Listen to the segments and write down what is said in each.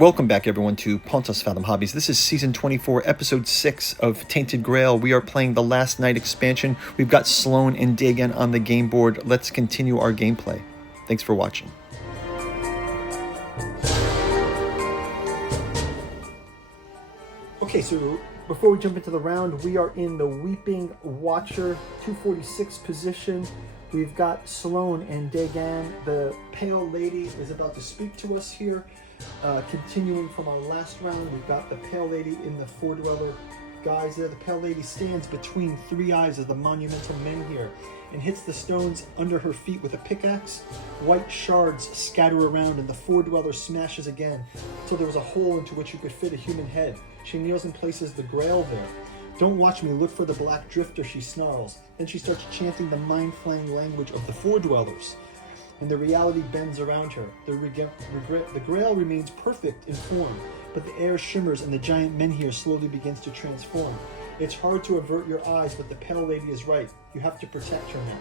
Welcome back, everyone, to Pontus Fathom Hobbies. This is Season 24, Episode 6 of Tainted Grail. We are playing the Last Night expansion. We've got Sloan and Dagan on the game board. Let's continue our gameplay. Thanks for watching. Okay, so before we jump into the round, we are in the Weeping Watcher 246 position. We've got Sloan and Dagan. The Pale Lady is about to speak to us here. Continuing from our last round, we've got the Pale Lady in the Four Dweller guys there. The Pale Lady stands between three eyes of the monumental men here and hits the stones under her feet with a pickaxe. White shards scatter around and the Four Dweller smashes again until there was a hole into which you could fit a human head. She kneels and places the Grail there. "Don't watch me, look for the Black Drifter," she snarls. Then she starts chanting the mind-flaying language of the Four Dwellers, and the reality bends around her. The Grail remains perfect in form, but the air shimmers and the giant men here slowly begins to transform. It's hard to avert your eyes, but the Pale Lady is right. You have to protect her now.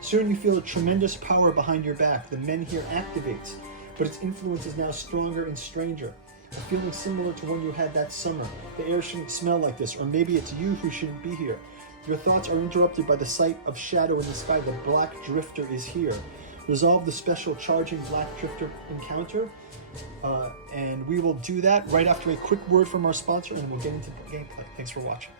Soon you feel a tremendous power behind your back. The men here activates, but its influence is now stronger and stranger. A feeling similar to one you had that summer. The air shouldn't smell like this, or maybe it's you who shouldn't be here. Your thoughts are interrupted by the sight of shadow in the sky. The Black Drifter is here. Resolve the special charging Black Drifter encounter, and we will do that right after a quick word from our sponsor, and we'll get into gameplay. Thanks for watching.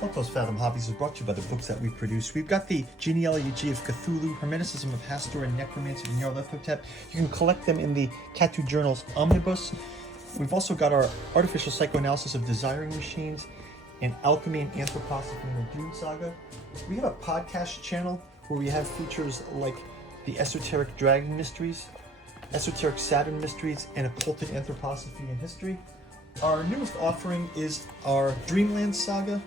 Pontus Fathom Hobbies is brought to you by the books that we produce. We've got the Genealogy of Cthulhu, Hermeticism of Hastur, and Necromancy of Nyarlathotep. You can collect them in the Tattoo Journals Omnibus. We've also got our Artificial Psychoanalysis of Desiring Machines and Alchemy and Anthroposophy in the Dune Saga. We have a podcast channel where we have features like the Esoteric Dragon Mysteries, Esoteric Saturn Mysteries, and Occulted Anthroposophy and History. Our newest offering is our Dreamland Saga.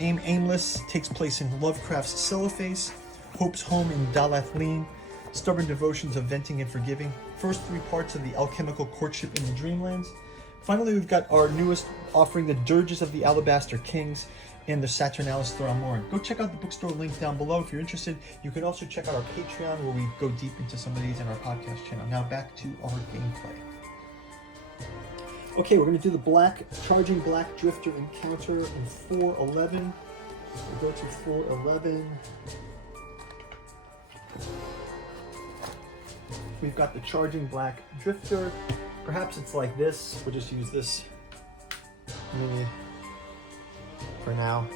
Aimless takes place in Lovecraft's Cellophase, Hope's Home in Dalath Lean, Stubborn Devotions of Venting and Forgiving, first three parts of the Alchemical Courtship in the Dreamlands. Finally, we've got our newest offering, the Dirges of the Alabaster Kings and the Saturnalis Thramoran. Go check out the bookstore link down below if you're interested. You can also check out our Patreon where we go deep into some of these in our podcast channel. Now back to our gameplay. Okay, we're going to do the Charging Black Drifter encounter in 411. We'll go to 411. We've got the Charging Black Drifter. Perhaps it's like this. We'll just use this mini for now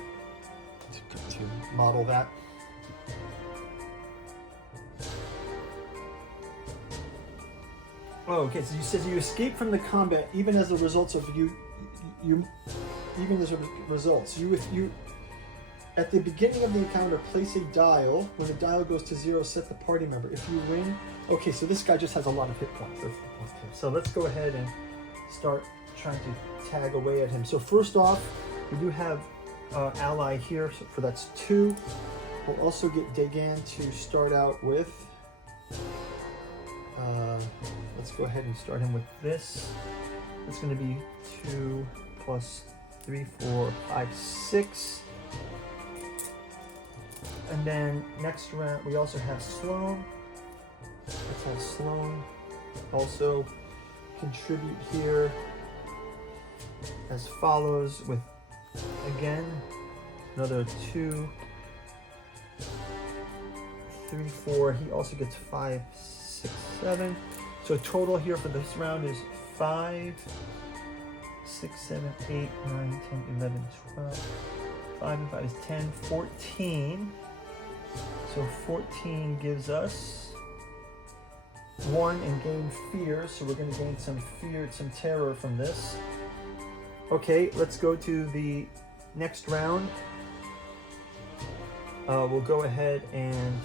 to model that. Oh, okay. So you said you escape from the combat even as a result of you at the beginning of the encounter, place a dial. When the dial goes to 0, set the party member. If you win, okay. So this guy just has a lot of hit points. That's the point. So let's go ahead and start trying to tag away at him. So first off, we do have ally here, so for that's 2. We'll also get Dagan to start out with. Let's go ahead and start him with this. It's going to be 2 plus 3, 4, 5, 6. And then next round, we also have Sloan. Let's have Sloan also contribute here as follows with, again, another 2, 3, 4. He also gets 5, 6, 7. So total here for this round is 5, 6, 7, 8, 9, 10, 11, 12. 5 and 5 is 10, 14. So 14 gives us 1 and gain fear. So we're going to gain some fear, some terror from this. Okay, let's go to the next round. We'll go ahead and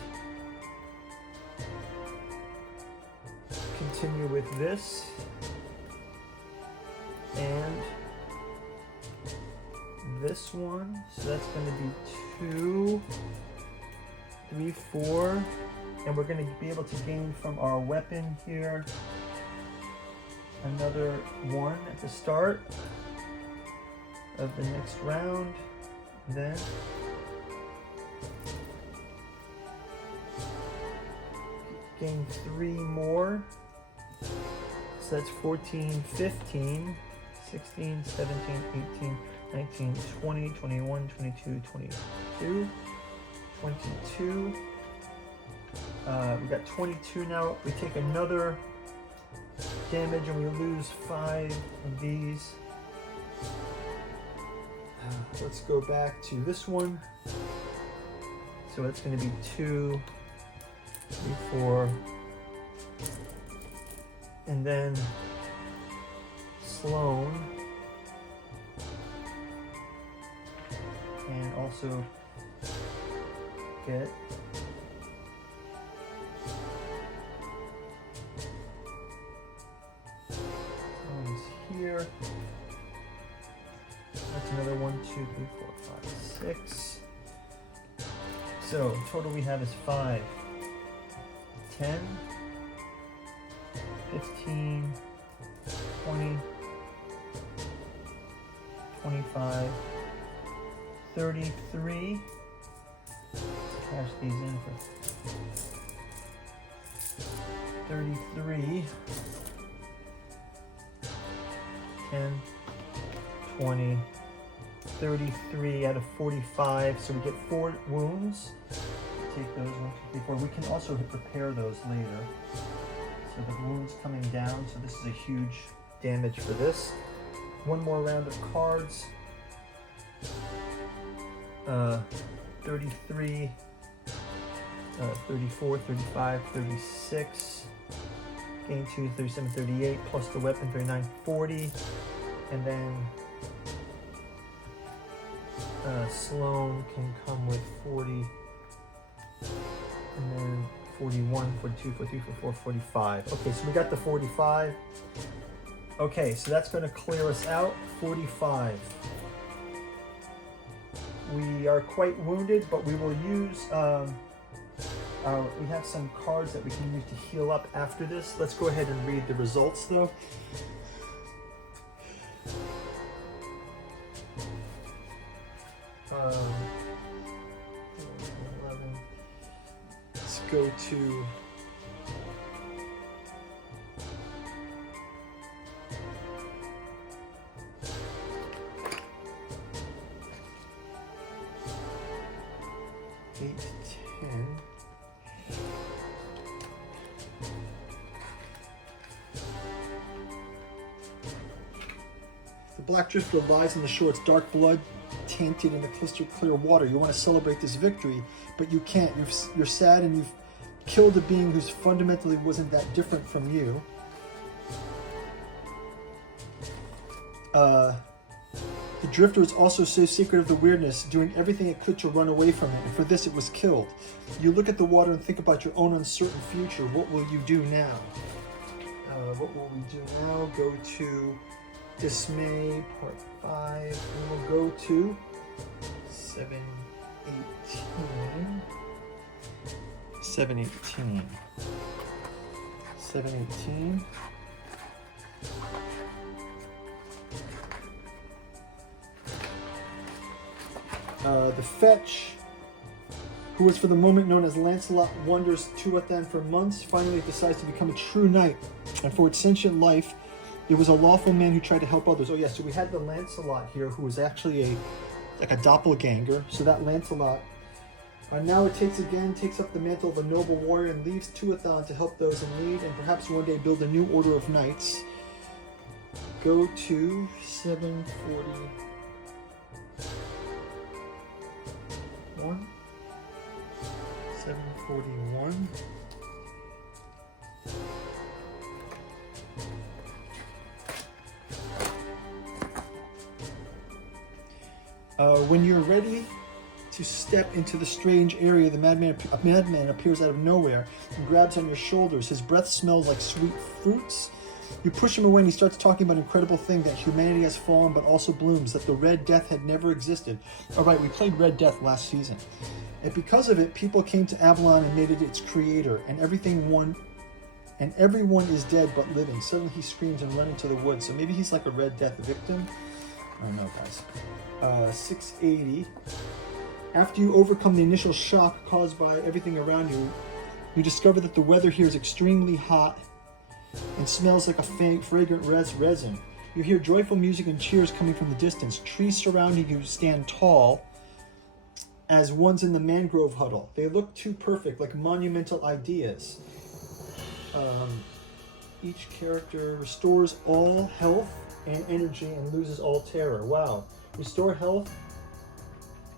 continue with this. And this one. So that's going to be 2, 3, 4. And we're going to be able to gain from our weapon here another 1 at the start of the next round. Then gain 3 more. So that's 14, 15, 16, 17, 18, 19, 20, 21, 22, 22, 22. We got 22 now. We take another damage and we lose 5 of these. Let's go back to this one. So it's going to be 2, 3, 4, and then Sloan, and also get Sloan's here. That's another 1, 2, 3, 4, 5, 6. So total we have is 5, 10, 15, 20, 25, 33. Let's cash these in for 33, 10, 20, 33 out of 45, so we get 4 wounds. Take those 1, 2, 3, 4. We can also repair those later. So the wounds coming down, so this is a huge damage for this. One more round of cards. 33, 34, 35, 36. Gain 2, 37, 38, plus the weapon, 39, 40. And then Sloan can come with 40, and then 41, 42, 43, 44, 45. Okay, so we got the 45. Okay, so that's going to clear us out. 45. We are quite wounded, but we will use, we have some cards that we can use to heal up after this. Let's go ahead and read the results though. Let's go to eight, 10. The black driftwood lies in the shore, its dark blood tainted in the crystal clear water. You want to celebrate this victory, but you can't. You're sad and you've killed a being who's fundamentally wasn't that different from you. The drifter is also so secret of the weirdness, doing everything it could to run away from it, and for this it was killed. You look at the water and think about your own uncertain future. What will you do now? What will we do now? Go to Dismay, part 5. We will go to 718. 718. 718. The fetch, who was for the moment known as Lancelot, wanders Tuathan for months, finally decides to become a true knight, and for its sentient life, it was a lawful man who tried to help others. Oh yeah, so we had the Lancelot here, who was actually like a doppelganger. So that Lancelot, now it takes up the mantle of a noble warrior and leaves Tuathan to help those in need, and perhaps one day build a new order of knights. Go to 740. 741. When you're ready to step into the strange area, a madman appears out of nowhere and grabs on your shoulders. His breath smells like sweet fruits. You push him away and he starts talking about an incredible thing, that humanity has fallen but also blooms, that the Red Death had never existed. All right, we played Red Death last season. And because of it, people came to Avalon and made it its creator, and everyone is dead but living. Suddenly he screams and runs into the woods. So maybe he's like a Red Death victim. I don't know, guys. 680. After you overcome the initial shock caused by everything around you, you discover that the weather here is extremely hot and smells like a fragrant resin. You hear joyful music and cheers coming from the distance. Trees surrounding you stand tall as ones in the mangrove huddle. They look too perfect, like monumental ideas. Each character restores all health and energy and loses all terror. Wow. Restore health,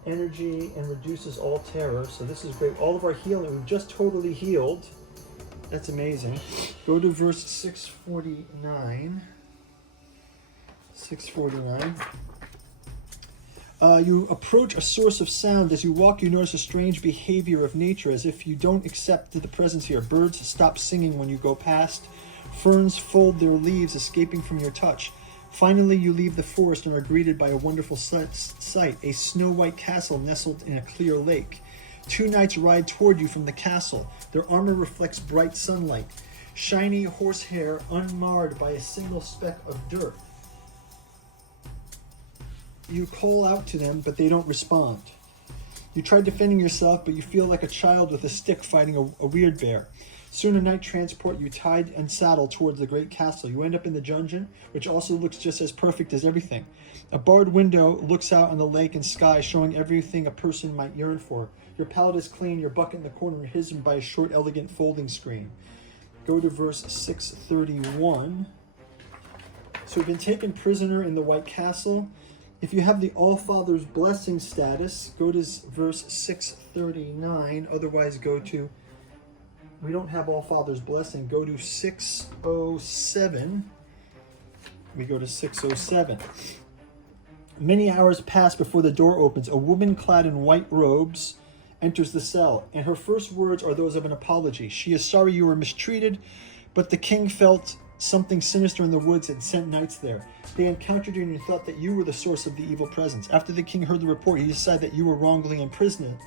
energy, and reduces all terror. So this is great. All of our healing, we've just totally healed. That's amazing. Go to verse 649. 649. You approach a source of sound. As you walk, you notice a strange behavior of nature, as if you don't accept the presence here. Birds stop singing when you go past. Ferns fold their leaves, escaping from your touch. Finally, you leave the forest and are greeted by a wonderful sight, a snow-white castle nestled in a clear lake. Two knights ride toward you from the castle. Their armor reflects bright sunlight. Shiny horsehair unmarred by a single speck of dirt. You call out to them, but they don't respond. You try defending yourself, but you feel like a child with a stick fighting a weird bear. Soon a knight transport you tied and saddled towards the great castle. You end up in the dungeon, which also looks just as perfect as everything. A barred window looks out on the lake and sky, showing everything a person might yearn for. Your palette is clean, your bucket in the corner hidden by a short, elegant folding screen. Go to verse 631. So we've been taken prisoner in the White Castle. If you have the All-Father's Blessing status, go to verse 639. Otherwise, go to... We don't have All-Father's Blessing. Go to 607. We go to 607. Many hours pass before the door opens. A woman clad in white robes enters the cell, and her first words are those of an apology. She is sorry you were mistreated, but the king felt something sinister in the woods and sent knights there. They encountered you and thought that you were the source of the evil presence. After the king heard the report, he decided that you were wrongly imprisoned.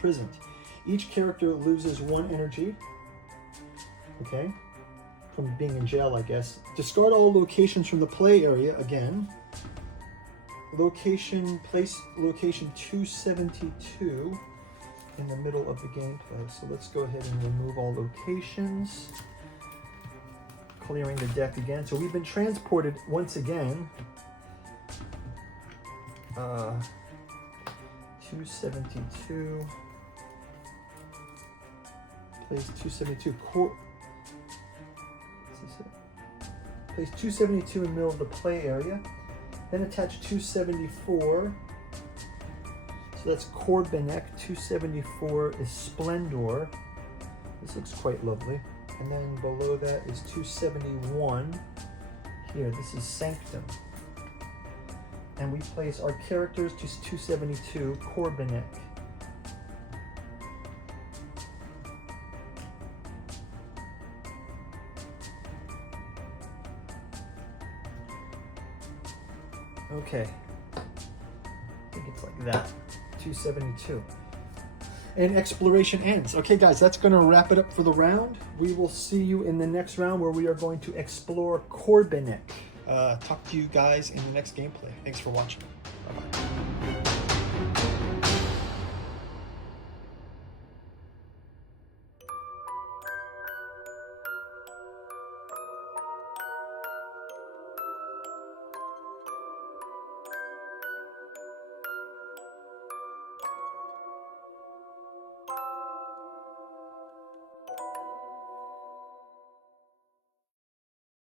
Each character loses 1 energy. Okay, from being in jail, I guess. Discard all locations from the play area again. Place location 272 in the middle of the gameplay. So let's go ahead and remove all locations. Clearing the deck again. So we've been transported once again. 272. Place 272. Place 272 in the middle of the play area. Then attach 274. So that's Corbinek. 274 is Splendor. This looks quite lovely. And then below that is 271. Here, this is Sanctum. And we place our characters to 272, Corbinek. Okay, I think it's like that, 272. And exploration ends. Okay guys, that's gonna wrap it up for the round. We will see you in the next round where we are going to explore Corbinek. Talk to you guys in the next gameplay. Thanks for watching. Bye-bye.